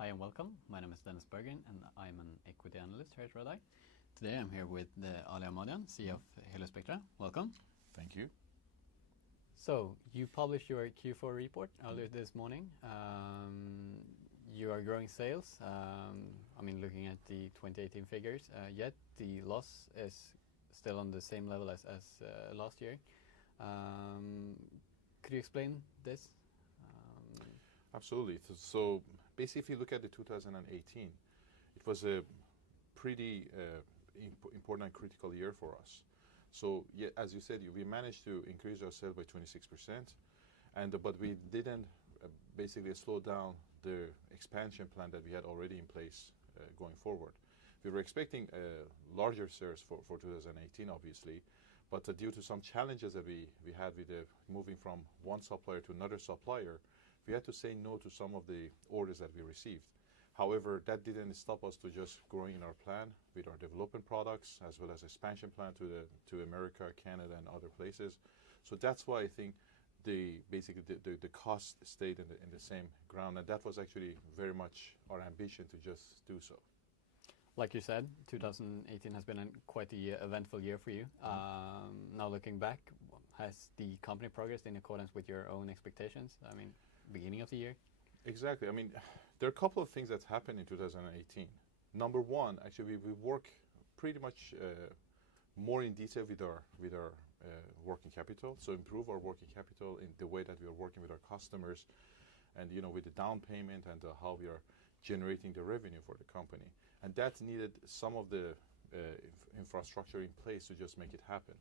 Hi and welcome. My name is Dennis Bergen and I'm an equity analyst here at Redeye. Today I'm here with Ali Ahmadian, CEO of Heliospectra. Welcome. Thank you. So you published your Q4 report earlier this morning. You are growing sales. Looking at the 2018 figures, yet the loss is still on the same level as last year. Could you explain this? Absolutely. So basically, if you look at the 2018, it was a pretty important and critical year for us. So yeah, as you said, we managed to increase our sales by 26%, but we didn't basically slow down the expansion plan that we had already in place going forward. We were expecting larger sales for 2018, obviously, but due to some challenges that we had with moving from one supplier to another supplier, we had to say no to some of the orders that we received. However, that didn't stop us to just growing in our plan with our development products as well as expansion plan to America, Canada, and other places. So that's why I think the cost stayed in the same ground, and that was actually very much our ambition to just do so. Like you said, 2018 has been quite the eventful year for you. Now looking back, has the company progressed in accordance with your own expectations? Beginning of the year? Exactly. There are a couple of things that happened in 2018. Number one, actually, we work pretty much more in detail with our working capital. So improve our working capital in the way that we are working with our customers, and with the down payment and how we are generating the revenue for the company. And that needed some of the infrastructure in place to just make it happen.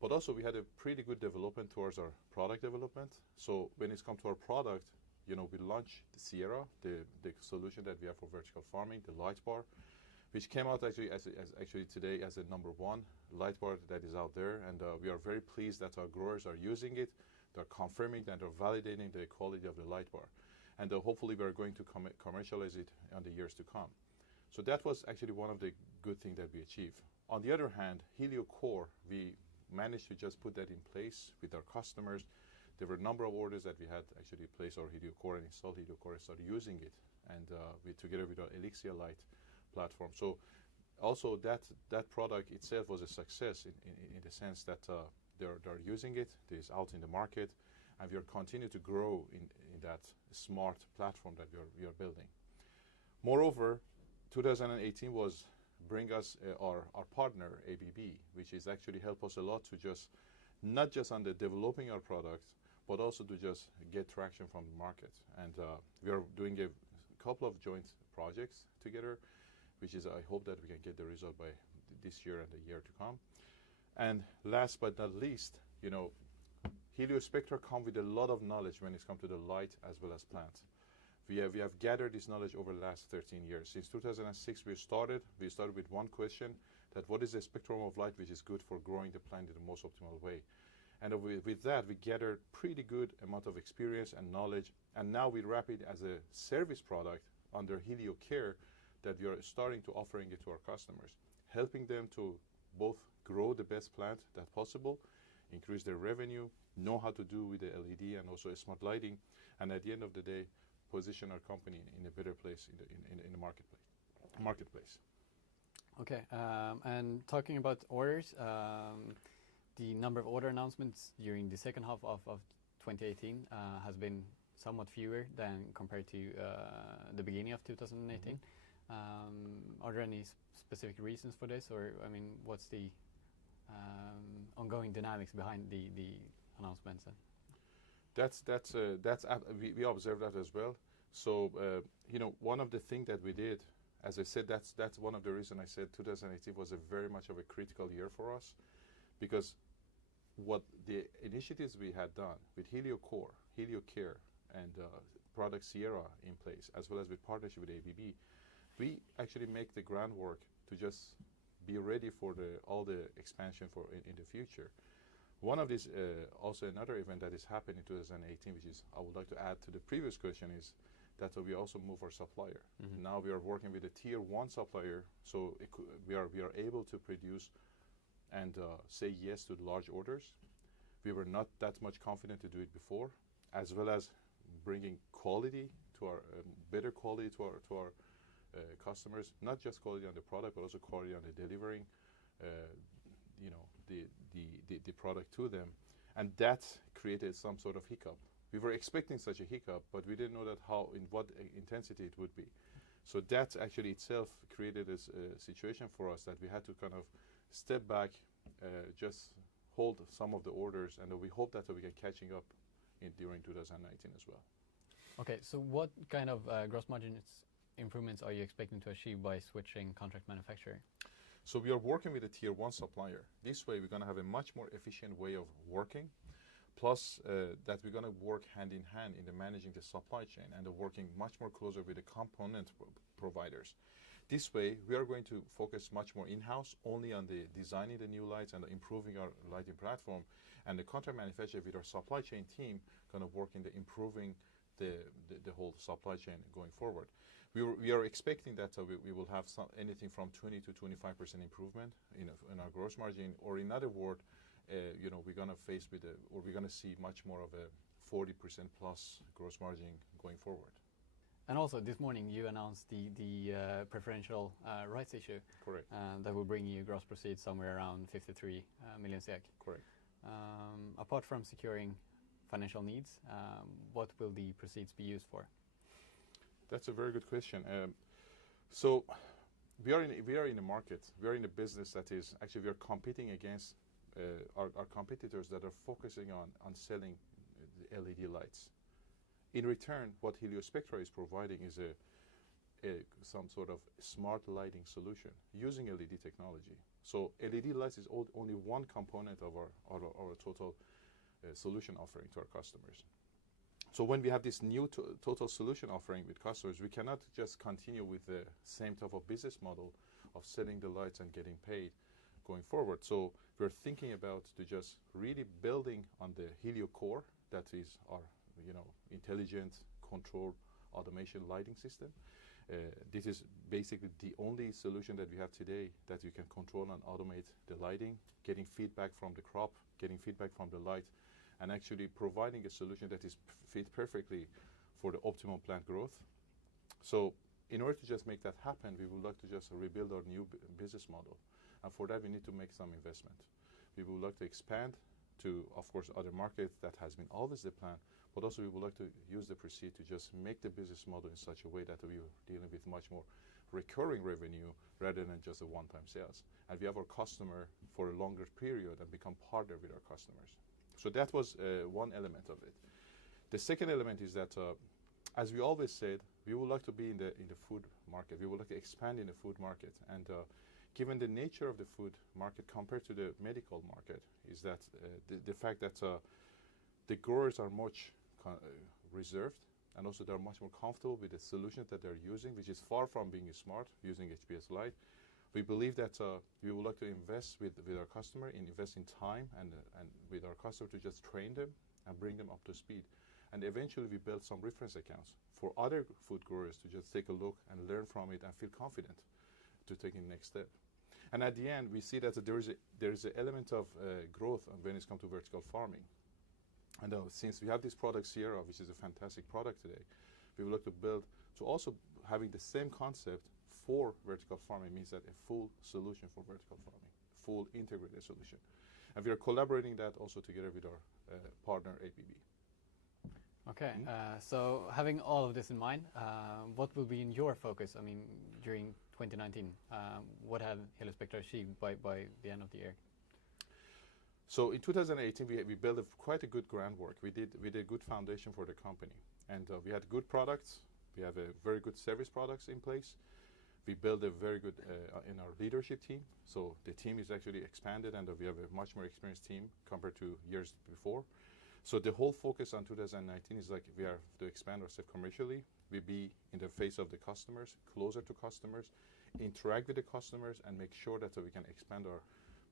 But also we had a pretty good development towards our product development. So when it's come to our product, we launched the Sierra, the solution that we have for vertical farming, the light bar, which came out actually as today as a number one light bar that is out there. And we are very pleased that our growers are using it. They're confirming and they're validating the quality of the light bar. And hopefully we are going to commercialize it in the years to come. So that was actually one of the good things that we achieved. On the other hand, Helio Core, we managed to just put that in place with our customers. There were a number of orders that we had actually placed our Helio Core and installed Helio Core and started using it, and together with our Elixir Light platform. So also that product itself was a success in the sense that they're using it. It is out in the market, and we are continuing to grow in that smart platform that we are building. Moreover, 2018 was bring us our partner ABB, which is actually help us a lot to just not just on the developing our products, but also to just get traction from the market. And we are doing a couple of joint projects together, which is I hope that we can get the result by this year and the year to come. And last but not least, Heliospectra come with a lot of knowledge when it's come to the light as well as plants. We have gathered this knowledge over the last 13 years. Since 2006 we started with one question, that what is the spectrum of light which is good for growing the plant in the most optimal way. And with that we gathered pretty good amount of experience and knowledge, and now we wrap it as a service product under Helio Care that we are starting to offering it to our customers, helping them to both grow the best plant that possible, increase their revenue, know how to do with the LED and also smart lighting, and at the end of the day position our company in a better place in the marketplace. Okay, and talking about orders, the number of order announcements during the second half of 2018 has been somewhat fewer than compared to the beginning of 2018. Are there any specific reasons for this, or what's the ongoing dynamics behind the announcements? We observe that as well. So one of the things that we did, as I said, that's one of the reasons I said 2018 was a very much of a critical year for us, because what the initiatives we had done with Helio Core, Helio Care, and product Sierra in place, as well as with partnership with ABB, we actually make the groundwork to just be ready for all the expansion in the future. One of these, also another event that is happening in 2018, which is I would like to add to the previous question, is that we also move our supplier. Now we are working with a tier 1 supplier, so we are able to produce and say yes to large orders. We were not that much confident to do it before, as well as bringing quality to our better quality to our customers, not just quality on the product, but also quality on the delivering, you know, the product to them, and that created some sort of hiccup. We were expecting such a hiccup, but we didn't know that in what intensity it would be. So that actually itself created a situation for us that we had to kind of step back, just hold some of the orders, and we hope that we get catching up during 2019 as well. Okay, so what kind of gross margin improvements are you expecting to achieve by switching contract manufacturer? So we are working with a tier 1 supplier. This way we're going to have a much more efficient way of working, plus that we're going to work hand in hand in the managing the supply chain and working much more closer with the component providers. This way we are going to focus much more in-house only on the designing the new lights and improving our lighting platform, and the contract manufacturer with our supply chain team going to work in the improving the whole supply chain going forward. We are expecting that we will have anything from 20 to 25% improvement in our gross margin, or in other words, you know, we're going to see much more of a 40% plus gross margin going forward. And also this morning you announced the preferential rights issue. Correct. That will bring you gross proceeds somewhere around 53 million SEK. Correct. Apart from securing financial needs, what will the proceeds be used for? That's a very good question. So we are in a market, we are in a business that is actually, we are competing against our competitors that are focusing on selling the LED lights. In return, what Heliospectra is providing is some sort of smart lighting solution using LED technology. So LED lights is only one component of our total solution offering to our customers. So when we have this new total solution offering with customers, we cannot just continue with the same type of business model of selling the lights and getting paid going forward. So we're thinking about to just really building on the Helio core, that is our, you know, intelligent control automation lighting system. This is basically the only solution that we have today that you can control and automate the lighting, getting feedback from the crop, getting feedback from the light, and actually providing a solution that is fit perfectly for the optimal plant growth. So in order to just make that happen, we would like to just rebuild our new business model. And for that, we need to make some investment. We would like to expand to, of course, other markets. That has been always the plan. But also we would like to use the proceeds to just make the business model in such a way that we are dealing with much more recurring revenue rather than just a one-time sales. And we have our customer for a longer period and become partner with our customers. So that was one element of it. The second element is that, as we always said, we would like to be in the food market. We would like to expand in the food market. And given the nature of the food market compared to the medical market, is that the fact that the growers are much reserved, and also they're much more comfortable with the solutions that they're using, which is far from being smart using HPS light. We believe that we would like to invest with our customer, invest in time and with our customer to just train them and bring them up to speed. And eventually we build some reference accounts for other food growers to just take a look and learn from it and feel confident to take the next step. And at the end, we see that there is an element of growth when it comes to vertical farming. And since we have these products here, which is a fantastic product today, we would like to build to also having the same concept for vertical farming, means that a full solution for vertical farming, full integrated solution. And we are collaborating that also together with our partner ABB. Okay, so having all of this in mind, what will be in your focus? I mean, during 2019, what have Heliospectra achieved by the end of the year? So in 2018, we built quite a good groundwork. We did good foundation for the company, and we had good products. We have a very good service products in place. We built a very good in our leadership team. So the team is actually expanded, and we have a much more experienced team compared to years before. So the whole focus on 2019 is like we have to expand ourselves commercially. We be in the face of the customers, closer to customers, interact with the customers, and make sure that we can expand our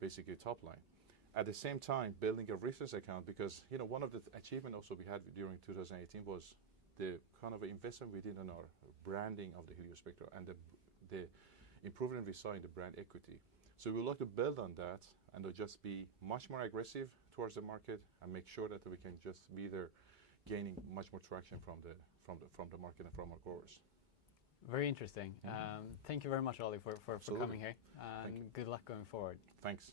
basically top line. At the same time, building a reference account, because you know one of the achievement also we had during 2018 was the kind of investment we did in our branding of the Heliospectra and the improvement we saw in the brand equity. So we would like to build on that and to just be much more aggressive towards the market and make sure that we can just be there gaining much more traction from the market and from our growers. Very interesting. Thank you very much, Ollie, for Absolutely. coming here, and good luck going forward. Thanks.